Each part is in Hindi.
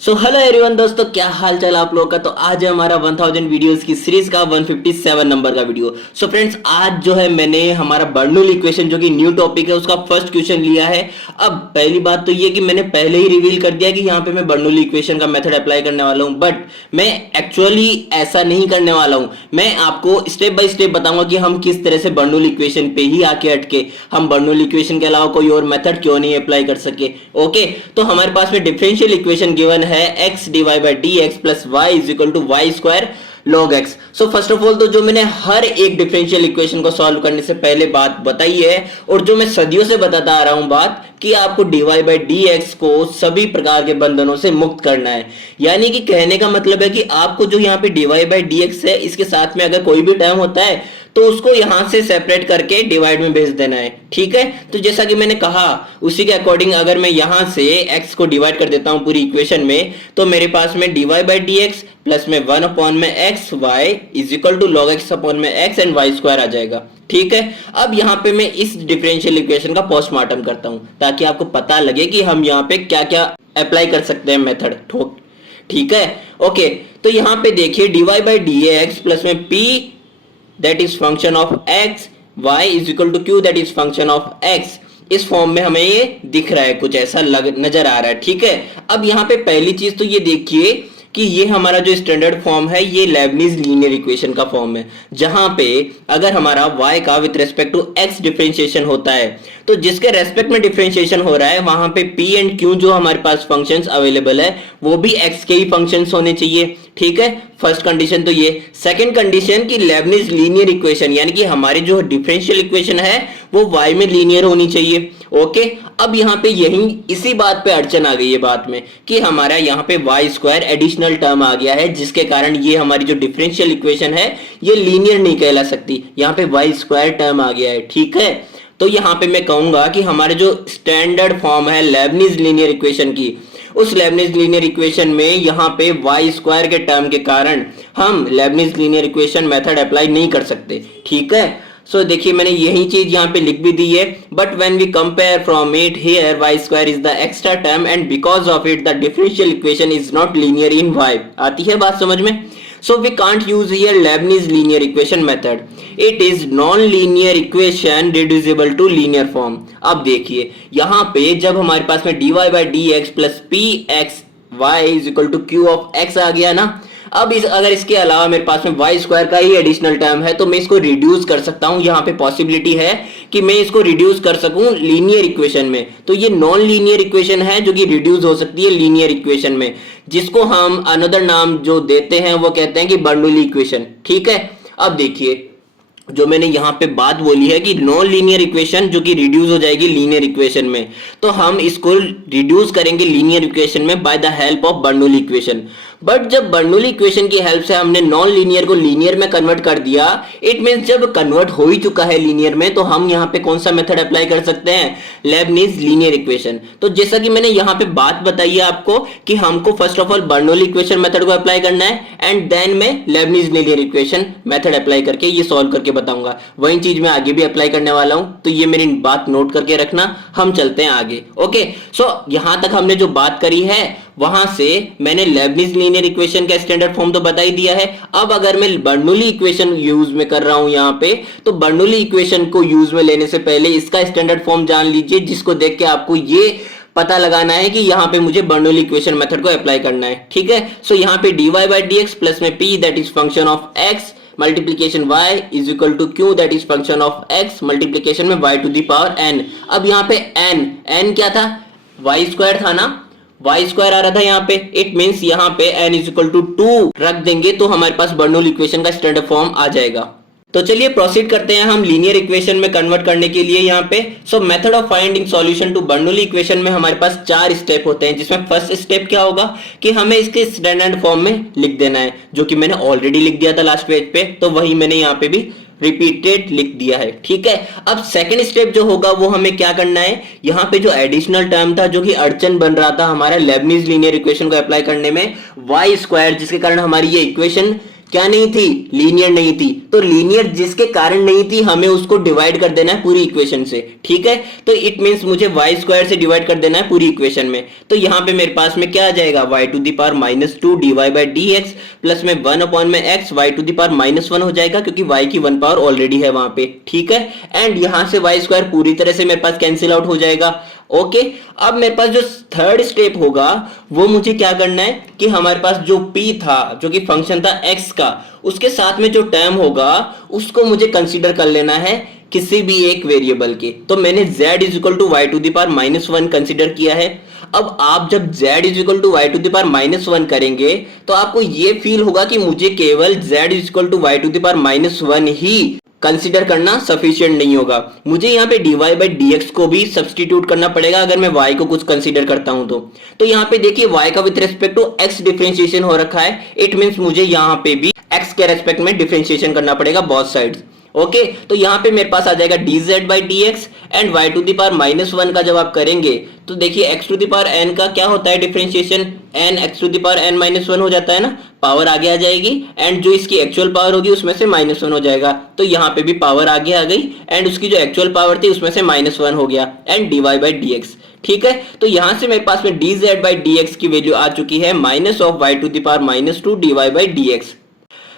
सो हेलो एवरीवन दोस्तों, क्या हाल चाल आप लोगों का। तो आज है हमारा 1000 वीडियोस की सीरीज का 157 नंबर का वीडियो। सो फ्रेंड्स, आज जो है मैंने हमारा बर्नौली इक्वेशन जो कि न्यू टॉपिक है उसका फर्स्ट क्वेश्चन लिया है। अब पहली बात तो ये कि मैंने पहले ही रिवील कर दिया कि यहाँ पे मैं बर्नौली इक्वेशन का मेथड अप्लाई करने वाला हूँ, बट मैं एक्चुअली ऐसा नहीं करने वाला हूँ। मैं आपको स्टेप बाय स्टेप बताऊंगा कि हम किस तरह से बर्नौली इक्वेशन पे ही आके अटके, हम बर्नौली इक्वेशन के अलावा कोई और मेथड क्यों नहीं अप्लाई कर सके। ओके, तो हमारे पास में डिफरेंशियल इक्वेशन गिवन है x divide by D x plus Y is equal to Y square log x। So first of all तो जो मैंने हर एक डिफरेंशियल इक्वेशन को सॉल्व करने से पहले बात बताई है, और जो मैं सदियों से बताता आ रहा हूं बात, कि आपको dy बाई डी एक्स को सभी प्रकार के बंधनों से मुक्त करना है। यानी कि कहने का मतलब है कि आपको जो यहाँ पे dy बाई डी एक्स है, इसके साथ में अगर कोई भी टर्म होता है तो उसको यहां से सेपरेट करके डिवाइड में भेज देना है। ठीक है, तो जैसा कि मैंने कहा उसी के अकॉर्डिंग अगर मैं यहां से x को डिवाइड कर देता हूं पूरी इक्वेशन में, तो मेरे पास में dy by D x plus में 1 अपॉन में X Y is equal to log X upon में एक्स एंड वाई स्क्वायर आ जाएगा। ठीक है, अब यहाँ पे मैं इस डिफरेंशियल इक्वेशन का पोस्टमार्टम करता हूं ताकि आपको पता लगे कि हम यहाँ पे क्या क्या अप्लाई कर सकते हैं मेथड। ठीक है, ओके, तो यहाँ पे देखिए dy by D x plus में p that is function of x, y is equal to q that is function of x। इस फॉर्म में हमें ये दिख रहा है, कुछ ऐसा नजर आ रहा है। ठीक है, अब यहाँ पे पहली चीज तो ये देखिए कि ये हमारा जो स्टैंडर्ड फॉर्म है ये लेबनीज लीनियर इक्वेशन का फॉर्म है, जहां पे अगर हमारा y का with respect to x differentiation होता है तो जिसके रेस्पेक्ट में डिफरेंशिएशन हो रहा है वहां पे p एंड q जो हमारे पास फंक्शंस अवेलेबल है वो भी x के ही फंक्शंस होने चाहिए। ठीक है, फर्स्ट कंडीशन तो ये। सेकंड कंडीशन कि लेबनीज लीनियर इक्वेशन यानी कि हमारी जो डिफरेंशियल इक्वेशन है वो y में लीनियर होनी चाहिए। ओके, अब यहाँ पे यही इसी बात पे अड़चन आ गई है बात में कि हमारा यहाँ पे वाई स्क्वायर एडिशनल टर्म आ गया है, जिसके कारण ये हमारी जो डिफरेंशियल इक्वेशन है ये लीनियर नहीं कहला सकती। यहाँ पे वाई स्क्वायर टर्म आ गया है। ठीक है, तो यहाँ पे मैं कहूंगा कि हमारे जो स्टैंडर्ड फॉर्म है लेबनीज लीनियर इक्वेशन की, उस लेबनीज लीनियर इक्वेशन में यहाँ पे वाई स्क्वायर के टर्म के कारण हम Lebanese linear equation method apply नहीं कर सकते। ठीक है, सो देखिए मैंने यही चीज यहाँ पे लिख भी दी है, but when we compare from it here y square is the extra term and because of it the differential equation is not linear in y. आती है बात समझ में? So we can't use here Leibniz linear equation method. It is non-linear equation reducible to linear form. अब देखिए यहाँ पे जब हमारे पास में dy by dx plus px y is equal to q of x आ गया ना, अब अगर इसके अलावा मेरे पास में वाई स्क्वायर का ही एडिशनल टर्म है तो मैं इसको रिड्यूस कर सकता हूं। यहाँ पे पॉसिबिलिटी है कि मैं इसको रिड्यूस कर सकूं लीनियर इक्वेशन में। तो ये नॉन लीनियर इक्वेशन है जो कि रिड्यूस हो सकती है लीनियर इक्वेशन में, जिसको हम अनदर नाम जो देते हैं वो कहते हैं कि बर्नौली इक्वेशन। ठीक है, अब देखिए जो मैंने यहाँ पे बात बोली है कि नॉन लीनियर इक्वेशन जो कि रिड्यूस हो जाएगी लीनियर इक्वेशन में, तो हम इसको रिड्यूस करेंगे लीनियर इक्वेशन में by the help of Bernoulli equation. But जब बर्नौली इक्वेशन की हेल्प से हमने नॉन लीनियर को लीनियर में कन्वर्ट कर दिया, इट मींस जब कन्वर्ट हो ही चुका है लीनियर में, तो हम यहाँ पे कौन सा मेथड अप्लाई कर सकते हैं? Lebanese linear equation. तो जैसा कि मैंने यहाँ पे बात बताई है आपको कि हमको first of all Bernoulli equation method को अप्लाई करना है एंड देन मैं Lebanese linear equation method apply करके ये सॉल्व करके बताऊंगा। वही चीज मैं आगे भी अप्लाई करने वाला हूं, तो ये मेरी बात नोट करके रखना। हम चलते हैं आगे। ओके, सो यहां तक हमने जो बात करी है वहां से मैंने लेबनीज लीनियर इक्वेशन का स्टैंडर्ड फॉर्म तो बता ही दिया है। अब अगर मैं बर्नौली इक्वेशन यूज में कर रहा हूं यहाँ पे, तो बर्नौली इक्वेशन को यूज में लेने से पहले इसका स्टैंडर्ड फॉर्म जान लीजिए, जिसको देख के आपको ये पता लगाना है कि यहाँ पे मुझे बर्नौली इक्वेशन मेथड को अप्लाई करना है। ठीक है, सो यहाँ पे dy by D x plus में p that is function of x multiplication y is equal to q that is function of x multiplication में y to the power n। अब यहाँ पे n क्या था? y स्क्वायर था ना, y स्क्वायर आ रहा था यहाँ पे। इट मींस यहाँ पे n इज इक्वल टू 2 रख देंगे तो हमारे पास बर्नौली इक्वेशन का स्टैंडर्ड फॉर्म आ जाएगा। तो चलिए प्रोसीड करते हैं हम लीनियर इक्वेशन में कन्वर्ट करने के लिए यहाँ पे। So method of finding solution to Bernoulli equation में हमारे पास 4 स्टेप होते हैं, जिसमें फर्स्ट स्टेप क्या होगा कि हमें इसके स्टैंडर्ड फॉर्म में लिख देना है, जो कि मैंने ऑलरेडी लिख दिया था लास्ट पेज पे, तो वही मैंने यहाँ पे भी रिपीटेड लिख दिया है। ठीक है, अब सेकंड स्टेप जो होगा वो हमें क्या करना है, यहाँ पे जो एडिशनल टर्म था जो कि अड़चन बन रहा था हमारा लेबनीज लीनियर इक्वेशन को अप्लाई करने में, वाई स्क्वायर, जिसके कारण हमारी ये इक्वेशन क्या नहीं थी, लीनियर नहीं थी। तो लीनियर जिसके कारण नहीं थी हमें उसको डिवाइड कर देना है पूरी इक्वेशन से, ठीक है। तो इट मींस मुझे वाई स्क्वायर से डिवाइड कर देना है पूरी इक्वेशन में। तो यहां पे मेरे पास में क्या आ जाएगा, y to the power -2 dy by D x plus में 1 अपॉन में x y to the power -1 हो जाएगा, क्योंकि y की 1 पावर ऑलरेडी है वहां पे, ठीक है। एंड यहां से वाई स्क्वायर पूरी तरह से मेरे पास कैंसिल आउट हो जाएगा। ओके, अब मेरे पास जो थर्ड स्टेप होगा वो मुझे क्या करना है कि हमारे पास जो p था, जो कि फंक्शन था x का, उसके साथ में जो टर्म होगा उसको मुझे कंसीडर कर लेना है किसी भी एक वेरिएबल के। तो मैंने z is equal to y to the power -1 consider किया है। अब आप जब z is equal to y to the power -1 करेंगे तो आपको ये फील होगा कि मुझे केवल z is equal to y to the power -1 ही कंसीडर करना सफिशिएंट नहीं होगा, मुझे यहाँ पे dy बाई dx को भी सब्सटीट्यूट करना पड़ेगा अगर मैं y को कुछ कंसीडर करता हूं तो यहाँ पे देखिए y का with respect to x differentiation हो रखा है। इट मींस मुझे यहाँ पे भी x के रेस्पेक्ट में डिफरेंशिएशन करना पड़ेगा बोथ साइड्स। ओके, तो यहाँ पे मेरे पास आ जाएगा dz by dx and y to the power -1 का जब आप करेंगे तो देखिए x to the power n का क्या होता है differentiation, n x to the power n -1 हो जाता है ना, पावर आगे आ जाएगी एंड जो इसकी एक्चुअल पावर होगी उसमें से -1 हो जाएगा। तो यहाँ पे भी पावर आगे आ गई एंड उसकी जो एक्चुअल पावर थी उसमें से -1 हो गया एंड dy बाई dx, ठीक है। तो यहां से मेरे पास में dz बाई dx की वैल्यू आ चुकी है minus of y to the power -2 dy by dx।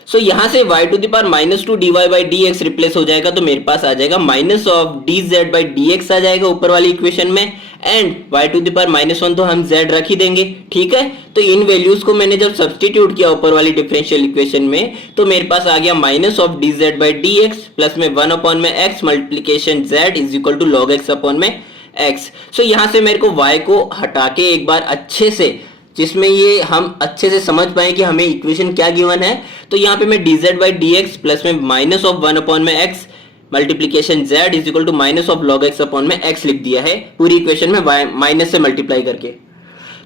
So यहां से y to the power -2 dy by dx replace हो जाएगा, तो मेरे पास आ जाएगा minus of dz by dx आ जाएगा ऊपर वाली इक्वेशन में and y to the power -1 तो हम z रख ही देंगे, ठीक है। तो इन वैल्यूज को मैंने जब सब्स्टिट्यूट किया ऊपर वाली डिफरेंशियल इक्वेशन में तो मेरे पास आ गया minus of dz by dx plus में 1 अपॉन में x multiplication z is equal to log x upon में x। सो यहां से मेरे को y को हटा के एक बार अच्छे से, जिसमें ये हम अच्छे से समझ पाए कि हमें इक्वेशन क्या गिवन है, तो यहाँ पे मैं dz बाई dx प्लस में माइनस ऑफ 1 अपॉन में x multiplication z is equal to minus of log x upon में x लिख दिया है पूरी इक्वेशन में माइनस से मल्टीप्लाई करके।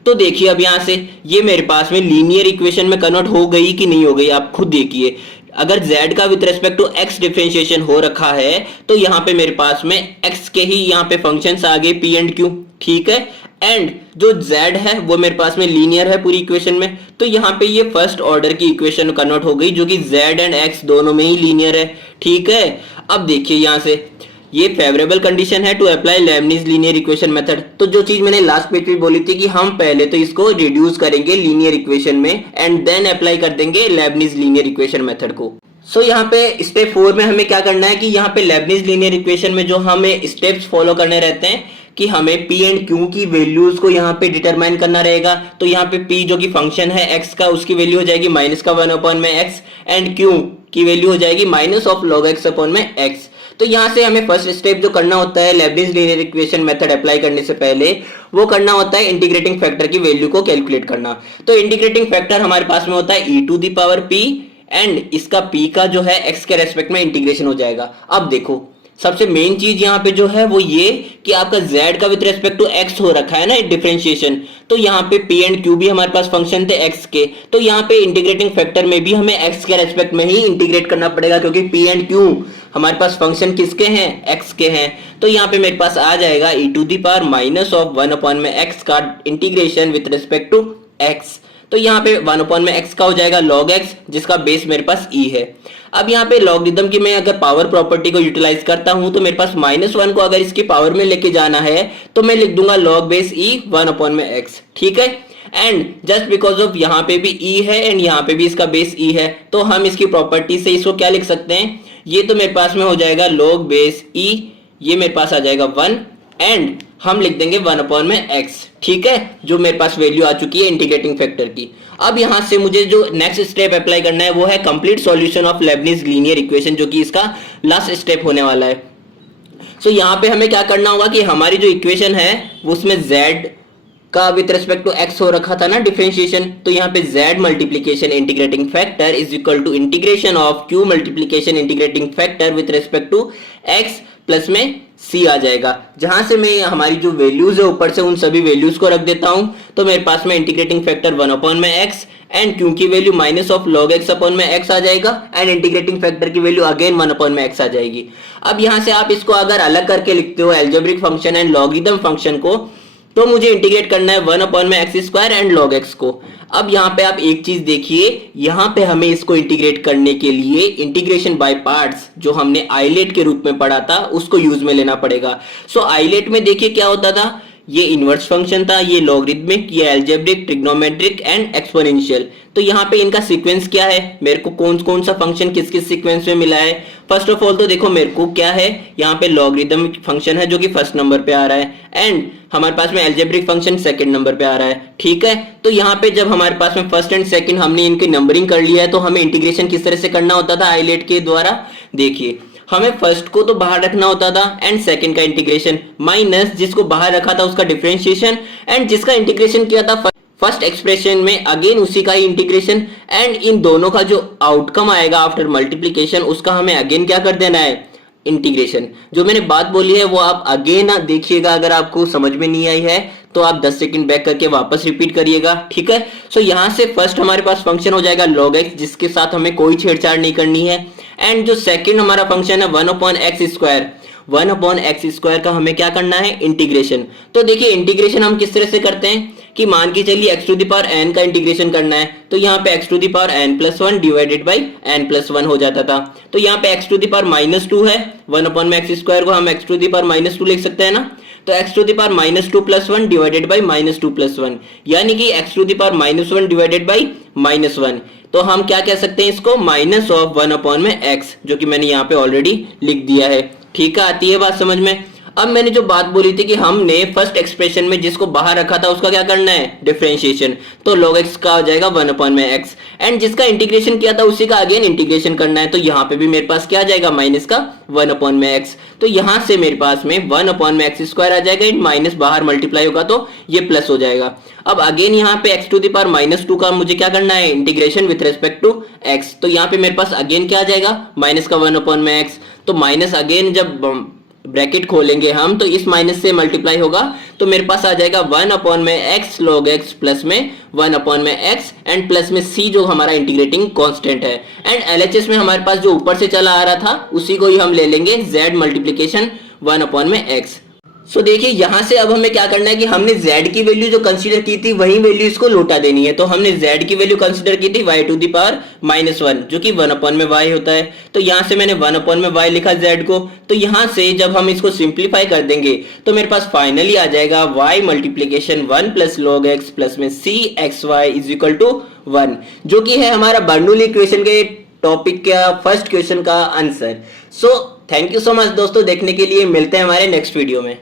तो देखिए अब यहाँ से ये मेरे पास में लीनियर इक्वेशन में कन्वर्ट हो गई कि नहीं हो गई, आप खुद देखिए। अगर z का with respect to x differentiation हो रखा है तो यहाँ पे मेरे पास में x के ही यहाँ पे फंक्शंस आ गए p एंड q, ठीक है। एंड जो z है वो मेरे पास में लीनियर है पूरी इक्वेशन में, तो यहाँ पे ये फर्स्ट ऑर्डर की इक्वेशन कन्वर्ट हो गई जो कि z एंड x दोनों में ही लीनियर है, ठीक है। अब देखिए यहाँ से ये फेवरेबल कंडीशन है to apply Leibniz linear equation method. तो जो चीज मैंने लास्ट पेज पे बोली थी कि हम पहले तो इसको रिड्यूस करेंगे लीनियर इक्वेशन में एंड देन अप्लाई कर देंगे लेबनिज लीनियर इक्वेशन मेथड को। सो यहाँ पे स्टेप 4 में हमें क्या करना है कि यहाँ पे लेबनिज लीनियर इक्वेशन में जो हमें स्टेप्स फॉलो करने रहते हैं कि हमें p एंड q की वैल्यूज को यहाँ पे डिटरमाइन करना रहेगा। तो यहाँ पे p जो कि फंक्शन है x का, उसकी वैल्यू हो जाएगी माइनस का 1 अपॉन में x एंड q की वैल्यू हो जाएगी minus of log x upon में x। तो यहाँ से हमें फर्स्ट स्टेप जो करना होता है Lebanese linear equation method apply करने से पहले, वो करना होता है इंटीग्रेटिंग फैक्टर की वैल्यू को कैलकुलेट करना। तो इंटीग्रेटिंग फैक्टर हमारे पास में होता है e to the power p and इसका p का जो है x के रेस्पेक्ट में इंटीग्रेशन हो जाएगा। अब देखो सबसे मेन चीज यहाँ पे जो है वो ये कि आपका z का विद रेस्पेक्ट टू x हो रखा है ना डिफरेंशिएशन, तो यहाँ पे p एंड q भी हमारे पास फंक्शन थे x के, तो यहाँ पे इंटीग्रेटिंग फैक्टर में भी हमें x के रेस्पेक्ट में ही इंटीग्रेट करना पड़ेगा क्योंकि p एंड q हमारे पास फंक्शन किसके हैं, x के हैं। तो यहाँ पे मेरे पास आ जाएगा e to the power minus of 1 upon में x का integration with respect to x। तो यहाँ पे 1 अपॉन में x का हो जाएगा log x जिसका बेस मेरे पास e है। अब यहाँ पे लॉगरिथम की मैं अगर पावर प्रॉपर्टी को यूटिलाइज करता हूं तो मेरे पास -1 को अगर इसकी पावर में लेके जाना है तो मैं लिख दूंगा log बेस e 1 अपॉन में x, ठीक है। एंड जस्ट बिकॉज ऑफ यहाँ पे भी e है एंड यहाँ पे भी इसका बेस e है, तो हम इसकी प्रॉपर्टी से इसको क्या लिख सकते हैं, ये तो मेरे पास में हो जाएगा log बेस e, ये मेरे पास आ जाएगा 1 एंड हम लिख देंगे 1 अपॉन में x, ठीक है, जो मेरे पास वैल्यू आ चुकी है इंटीग्रेटिंग फैक्टर की। अब यहां से मुझे जो नेक्स्ट स्टेप अप्लाई करना है वो है complete solution of Lebanese linear equation, जो कि इसका लास्ट स्टेप होने वाला है। सो यहाँ पे हमें क्या करना होगा कि हमारी जो इक्वेशन है उसमें z का विद रेस्पेक्ट टू x हो रखा था ना डिफरेंशिएशन, तो यहाँ पे z multiplication integrating factor is equal to integration of q multiplication integrating factor with respect to x plus में c आ जाएगा। जहां से मैं हमारी जो वैल्यूज है ऊपर से उन सभी वैल्यूज को रख देता हूं, तो मेरे पास में इंटीग्रेटिंग फैक्टर 1 अपॉन में x एंड q की value minus of log x upon में x आ जाएगा एंड इंटीग्रेटिंग फैक्टर की वैल्यू अगेन 1 अपॉन में x आ जाएगी। अब यहां से आप इसको अगर अलग करके लिखते हो algebraic function and logarithm function को, तो मुझे इंटीग्रेट करना है 1/x² एंड log x को। अब यहाँ पे आप एक चीज देखिए, यहाँ पे हमें इसको इंटीग्रेट करने के लिए इंटीग्रेशन बाय पार्ट्स जो हमने आइलेट के रूप में पढ़ा था उसको यूज में लेना पड़ेगा। सो आइलेट में देखिए क्या होता था, ये इनवर्स फंक्शन था, ये लॉगरिथमिक, ये अलजेब्रिक, ट्रिग्नोमेट्रिक एंड एक्सपोनेंशियल। तो यहाँ पे इनका सीक्वेंस क्या है, मेरे को कौन कौन सा फंक्शन किस किस सीक्वेंस में मिला है। फर्स्ट ऑफ ऑल तो देखो मेरे को क्या है, यहाँ पे लॉगरिथमिक फंक्शन है जो कि फर्स्ट नंबर पे आ रहा है, एंड हमारे पास में अलजेब्रिक फंक्शन सेकंड नंबर पे आ रहा है। ठीक है, तो यहाँ पे जब हमारे पास में फर्स्ट एंड सेकंड हमने इनकी नंबरिंग कर लिया है, तो हमें इंटीग्रेशन किस तरह से करना होता था आइलेट के द्वारा। देखिए हमें फर्स्ट को तो बाहर रखना होता था एंड सेकंड का इंटीग्रेशन, माइनस जिसको बाहर रखा था उसका डिफरेंशिएशन, एंड जिसका इंटीग्रेशन किया था फर्स्ट एक्सप्रेशन में अगेन उसी का ही इंटीग्रेशन, एंड इन दोनों का जो आउटकम आएगा आफ्टर मल्टीप्लिकेशन उसका हमें अगेन क्या कर देना है, इंटीग्रेशन। जो मैंने बात बोली है वो आप अगेन देखिएगा, अगर आपको समझ में नहीं आई है तो आप 10 सेकंड बैक करके वापस रिपीट करिएगा। ठीक है, सो यहां से फर्स्ट हमारे पास फंक्शन हो जाएगा log x, जिसके साथ हमें कोई छेड़छाड़ नहीं करनी है, एंड जो सेकंड हमारा फंक्शन है 1/x², 1/x² का हमें क्या करना है, इंटीग्रेशन। तो देखिए इंटीग्रेशन हम किस तरह से करते हैं कि मान के चलिए x⁴n का इंटीग्रेशन करना है, तो यहाँ पे x⁴n+1 डिवाइडेड बाई n+1 हो जाता था। तो यहाँ पे x⁻² है, 1/x² को हम x⁻² लिख सकते हैं ना, तो x⁻² + 1 डिवाइडेड बाई -2+1, यानी कि x⁻1 डिवाइडेड बाई -1। तो हम क्या कह सकते हैं इसको, -1/x, जो कि मैंने यहाँ पे ऑलरेडी लिख दिया है। ठीक है, आती है बात समझ में। अब मैंने जो बात बोली थी कि हमने फर्स्ट एक्सप्रेशन में जिसको बाहर रखा था उसका क्या करना है, डिफरेंशिएशन, तो log x का हो जाएगा 1/x, एंड जिसका इंटीग्रेशन किया था उसी का अगेन इंटीग्रेशन करना है, तो यहाँ पे भी मेरे पास क्या आ जाएगा, माइनस का 1/x। तो यहाँ से मेरे पास में 1/x² आ जाएगा, एंड माइनस बाहर मल्टीप्लाई होगा तो ये प्लस हो जाएगा। अब अगेन यहाँ पे x⁻² का मुझे क्या करना है, integration with respect to x, तो यहाँ पे मेरे पास अगेन क्या आ जाएगा, माइनस का 1/x। तो माइनस अगेन जब ब्रैकेट खोलेंगे हम तो इस माइनस से मल्टीप्लाई होगा, तो मेरे पास आ जाएगा 1/x log x प्लस में 1/x एंड प्लस में c जो हमारा इंटीग्रेटिंग कांस्टेंट है, एंड LHS में हमारे पास जो ऊपर से चला आ रहा था उसी को ही हम ले लेंगे z मल्टीप्लीकेशन 1/x। सो देखिए यहाँ से अब हमें क्या करना है कि हमने z की वैल्यू जो कंसीडर की थी वही वैल्यू इसको लौटा देनी है। तो हमने z की वैल्यू कंसीडर की थी y⁻⁻1 जो कि 1/y होता है, तो यहाँ से मैंने 1/y लिखा z को। तो यहाँ से जब हम इसको सिंप्लीफाई कर देंगे तो मेरे पास फाइनली आ जाएगा y multiplication 1 + log x plus में c xy = 1, जो कि है हमारा बर्नौली इक्वेशन के टॉपिक का फर्स्ट क्वेश्चन का answer. So thank you so much दोस्तों देखने के लिए, मिलते हैं हमारे नेक्स्ट वीडियो में।